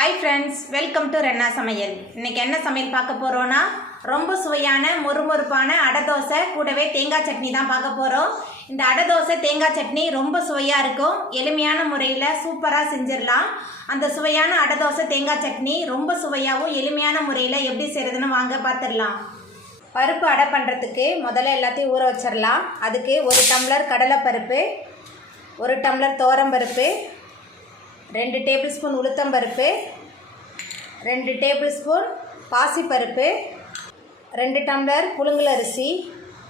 Hi friends welcome to रेन्ना समयल इन्नैक्कु என்ன சமையல் பார்க்க போறோம்னா ரொம்ப சுவையான மொறுமொறுப்பான அடை தோசை கூடவே தேங்காய் சட்னி தான் பார்க்க போறோம். இந்த அடை தோசை தேங்காய் சட்னி ரொம்ப சுவையா இருக்கும். எளிமையான முறையில் சூப்பரா செஞ்சிரலாம். அந்த சுவையான அடை தோசை தேங்காய் சட்னி ரொம்ப சுவையாகவும் எளிமையான முறையில் எப்படி செய்யறதுன்னு வாங்க பார்த்துடலாம். பருப்பு அடை பண்ணுறதுக்கு முதல்ல எல்லாத்தையும் ஊற வச்சிடலாம். அதுக்கு 1 டம்ளர் கடலைப்பருப்பு, 1 டம்ளர் துவரம்பருப்பு, 2 டேபிள் ஸ்பூன் உளுத்தம்பருப்பு, 2 டேபிள் ஸ்பூன் பாசிப்பருப்பு, 2 டம்ளர் புழுங்கல் அரிசி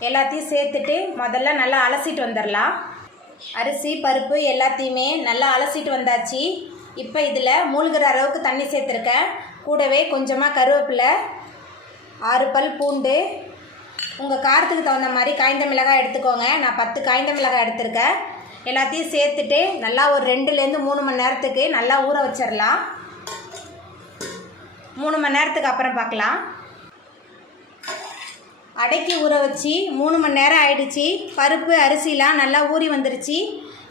எல்லாத்தையும் சேர்த்துட்டு முதல்ல நல்லா அலசிட்டு வந்துடலாம். அரிசி பருப்பு எல்லாத்தையுமே நல்லா அலசிட்டு வந்தாச்சு. இப்போ இதில் மூழ்கிற அளவுக்கு தண்ணி சேர்த்துருக்கேன். கூடவே கொஞ்சமாக கருவேப்பிலை, 6 பல் பூண்டு, உங்கள் காரத்துக்கு தகுந்த மாதிரி காய்ந்த மிளகாய் எடுத்துக்கோங்க. நான் 10 காய்ந்த மிளகாய் எடுத்திருக்கேன். எல்லாத்தையும் சேர்த்துட்டு நல்லா ஒரு 2லேருந்து 3 மணி நேரத்துக்கு நல்லா ஊற வச்சிடலாம். 3 மணி நேரத்துக்கு அப்புறம் பார்க்கலாம். அடைக்கி ஊற வச்சு 3 மணி நேரம் ஆயிடுச்சு. பருப்பு அரிசிலாம் நல்லா ஊறி வந்துருச்சு.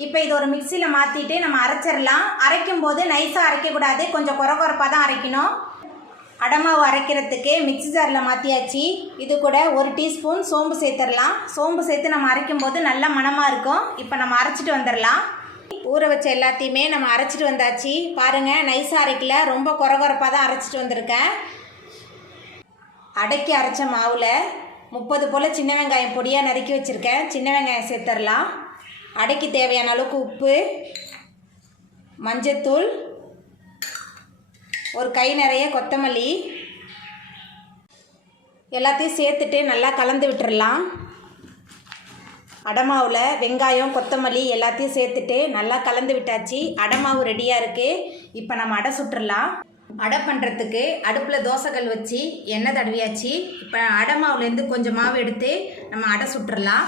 இப்போ இது ஒரு மிக்சியில் மாற்றிட்டு நம்ம அரைச்சிடலாம். அரைக்கும் போது நைஸாக அரைக்கக்கூடாது, கொஞ்சம் குறப்பாக தான் அரைக்கணும். அடமாவு அரைக்கிறதுக்கு மிக்ஸி ஜாரில் மாற்றியாச்சு. இது கூட 1 டீஸ்பூன் சோம்பு சேர்த்துடலாம். சோம்பு சேர்த்து நம்ம அரைக்கும் போது நல்ல மணமாக இருக்கும். இப்போ நம்ம அரைச்சிட்டு வந்துடலாம். ஊற வச்ச எல்லாத்தையுமே நம்ம அரைச்சிட்டு வந்தாச்சு. பாருங்கள், நைஸாக அரைக்கல, ரொம்ப குறப்பாக தான் அரைச்சிட்டு வந்திருக்கேன். அடைக்கி அரைச்ச மாவில் 30 போல் சின்ன வெங்காயம் பொடியாக நறுக்கி வச்சுருக்கேன். சின்ன வெங்காயம் சேர்த்துடலாம். அடைக்கு தேவையான அளவுக்கு உப்பு, மஞ்சத்தூள், ஒரு கை நிறைய கொத்தமல்லி எல்லாத்தையும் சேர்த்துட்டு நல்லா கலந்து விட்டுறலாம். அடமாவில் வெங்காயம் கொத்தமல்லி எல்லாத்தையும் சேர்த்துட்டு நல்லா கலந்து விட்டாச்சு. அடமாவு ரெடியாக இருக்குது. இப்போ நம்ம அடை சுட்டுடலாம். அடை பண்ணுறதுக்கு அடுப்பில் தோசைக்கல் வச்சு எண்ணெய் தடவியாச்சு. இப்போ அடமாவுலேருந்து கொஞ்சம் மாவு எடுத்து நம்ம அடை சுட்டுடலாம்.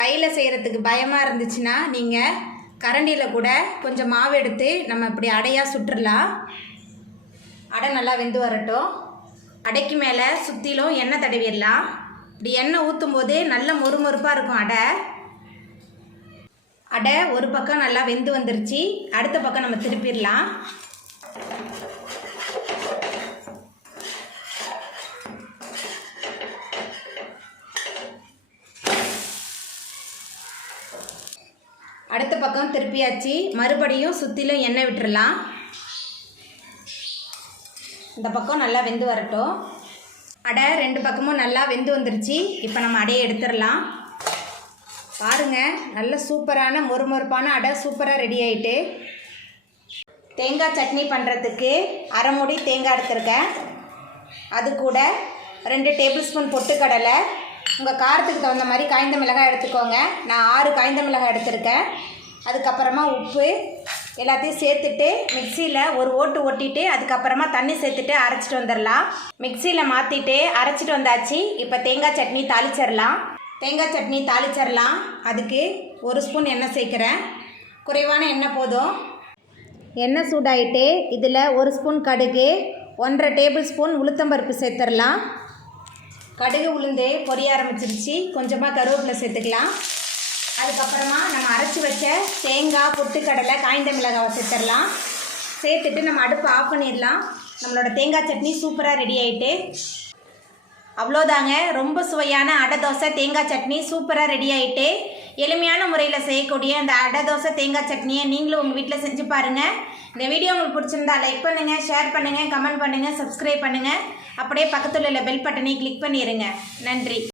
கையில் செய்கிறதுக்கு பயமாக இருந்துச்சுன்னா நீங்கள் கரண்டியில் கூட கொஞ்சம் மாவு எடுத்து நம்ம இப்படி அடையாக சுட்டுடலாம். அடை நல்லா வெந்து வரட்டும். அடைக்கு மேலே சுற்றிலும் எண்ணெய் தடவிடலாம். இப்படி எண்ணெய் ஊற்றும் போது நல்ல மொறுமொறுப்பாக இருக்கும் அடை. அடை ஒரு பக்கம் நல்லா வெந்து வந்துருச்சு. அடுத்த பக்கம் நம்ம திருப்பிடலாம். அடுத்த பக்கம் திருப்பியாச்சு. மறுபடியும் சுற்றிலும் எண்ணெய் விட்டுறலாம். இந்த பக்கம் நல்லா வெந்து வரட்டும். அடை 2 பக்கமும் நல்லா வெந்து வந்துருச்சு. இப்போ நம்ம அடையை எடுத்துடலாம். பாருங்கள், நல்ல சூப்பரான மொறுமொறுப்பான அடை சூப்பராக ரெடி ஆகிட்டு. தேங்காய் சட்னி பண்ணுறதுக்கு 1/2 மூடி தேங்காய் எடுத்துருக்கேன். அது கூட 2 டேபிள் ஸ்பூன் பொட்டுக்கடலை, உங்கள் காரத்துக்கு தகுந்த மாதிரி காய்ந்த மிளகாய் எடுத்துக்கோங்க. நான் 6 காய்ந்த மிளகாய் எடுத்திருக்கேன். அதுக்கப்புறமா உப்பு எல்லாத்தையும் சேர்த்துட்டு மிக்சியில் ஒரு ஓட்டு ஓட்டிட்டு அதுக்கப்புறமா தண்ணி சேர்த்துட்டு அரைச்சிட்டு வந்துடலாம். மிக்சியில் மாற்றிட்டு அரைச்சிட்டு வந்தாச்சு. இப்போ தேங்காய் சட்னி தாளிச்சிடலாம். தேங்காய் சட்னி தாளிச்சிடலாம். அதுக்கு 1 ஸ்பூன் எண்ணெய் சேர்க்குறேன். குறைவான எண்ணெய் போதும். எண்ணெய் சூடாயிட்டு இதில் 1 ஸ்பூன் கடுகு, 1/2 டேபிள் ஸ்பூன் உளுத்தம்பருப்பு சேர்த்துடலாம். கடுகு உளுந்து பொரிய ஆரம்பிச்சிருச்சு. கொஞ்சமாக கருவேப்பிலை சேர்த்துக்கலாம். அதுக்கப்புறமா நம்ம அரைச்சி வச்ச தேங்காய் பொட்டுக்கடலை காய்ந்த மிளகாவை சேர்த்துடலாம். சேர்த்துட்டு நம்ம அடுப்பு ஆஃப் பண்ணிடலாம். நம்மளோட தேங்காய் சட்னி சூப்பராக ரெடி ஆகிட்டு. அவ்வளோதாங்க, ரொம்ப சுவையான அடை தோசை தேங்காய் சட்னி சூப்பராக ரெடி ஆகிட்டு. எளிமையான முறையில் செய்யக்கூடிய அந்த அடை தோசை தேங்காய் சட்னியை நீங்களும் உங்கள் வீட்டில் செஞ்சு பாருங்கள். இந்த வீடியோ உங்களுக்கு பிடிச்சிருந்தா லைக் பண்ணுங்கள், ஷேர் பண்ணுங்கள், கமெண்ட் பண்ணுங்கள், சப்ஸ்கிரைப் பண்ணுங்கள். அப்படியே பக்கத்தில் உள்ள பெல் பட்டனை கிளிக் பண்ணிடுங்க. நன்றி.